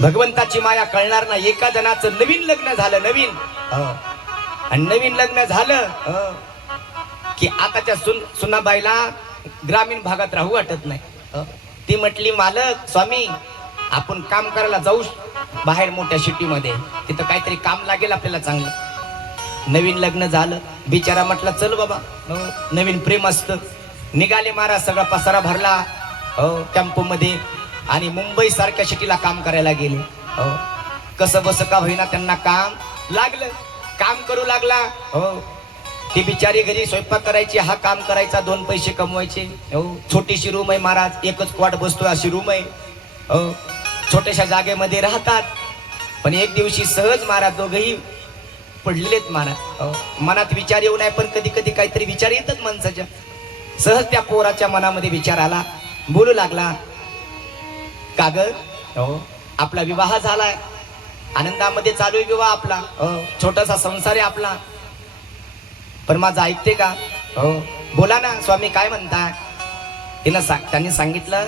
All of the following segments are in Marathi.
भगवंताची माया कळणार नाही. एका जणाचं नवीन लग्न झालं, नवीन आणि नवीन लग्न झालं की आताच्या सुनाबाईला ग्रामीण भागात राहू वाटत नाही. ती म्हटली, मालक स्वामी आपण काम करायला जाऊ बाहेर मोठ्या सिटीमध्ये, तिथं काहीतरी काम लागेल आपल्याला चांगलं. नवीन लग्न झालं, बिचारा म्हटला चल बाबा, नवीन प्रेम असतं. निघाले महाराज, सगळा पसारा भरला टेम्पो मध्ये आणि मुंबई सारख्या सिटीला काम करायला गेले. कसं बस का होईना त्यांना काम लागलं, काम करू लागला. ती बिचारी घरी स्वयंपाक करायची, हा काम करायचा, 2 पैसे कमवायचे. छोटीशी रूम आहे महाराज, एकच क्वाट बसतो अशी रूम आहे. छोट्याशा जागेमध्ये राहतात. पण एक दिवशी सहज महाराज दोघही पडलेत महाराज. मनात विचार येऊ नये, पण कधी कधी काहीतरी विचार येतात माणसाच्या. सहज त्या पोराच्या मनामध्ये विचार आला, बोलू लागला, कागद आपला विवाह झालाय, आनंदामध्ये चालू आहे विवाह आपला, छोटासा संसार आहे आपला, पण माझं ऐकते का? बोला ना स्वामी, काय म्हणताय? त्यांनी सांगितलं,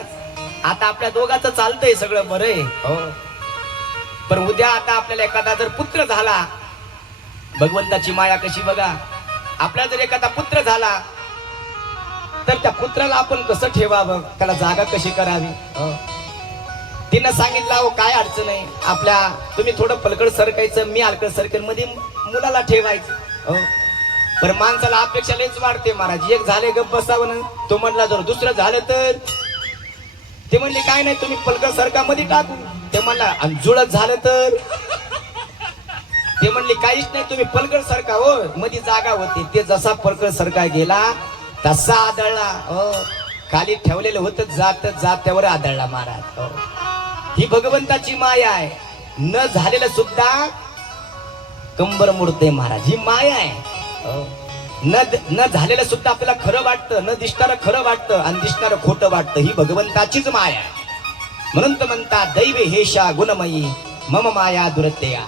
आता आपल्या दोघांचं चालतंय सगळं बरं आहे, पण उद्या आता आपल्याला एखादा जर पुत्र झाला, भगवंताची माया कशी बघा, आपला जर एखादा पुत्र झाला तर त्या पुत्राला आपण कसं ठेवावं, त्याला जागा कशी करावी. तिनं सांगितलं, अहो काय अडचण आहे, आपल्या तुम्ही थोडं पलकड सरकायचं, मी हलकड सरकेल, मध्ये मुलाला ठेवायचं. पण माणसाला अपेक्षा लयच वाढते महाराज. एक झाले गप्प बसावं ना, तो म्हणला जर दुसरं झालं तर, ते म्हणले काय नाही तुम्ही पलकड सरका मध्ये टाकू. ते म्हणला आणि जुळत झालं तर, ते म्हणले काहीच नाही तुम्ही पलकड सरका, हो मध्ये जागा होती. ते जसा पलकड सरका गेला तसा आदळला, खाली ठेवलेलं होतं जात जात त्यावर आदळला महाराज. ही भगवंताची माया आहे. न झालेलं सुद्धा कंबर मोडते महाराज, ही माया आहे. न झालेलं सुद्धा आपल्याला खरं वाटतं, न दिसणारं खरं वाटतं आणि दिसणारं खोटं वाटतं. ही भगवंताचीच माया आहे. म्हणून तर म्हणतात, दैवे हेशा गुणमयी मम माया दुरत्या.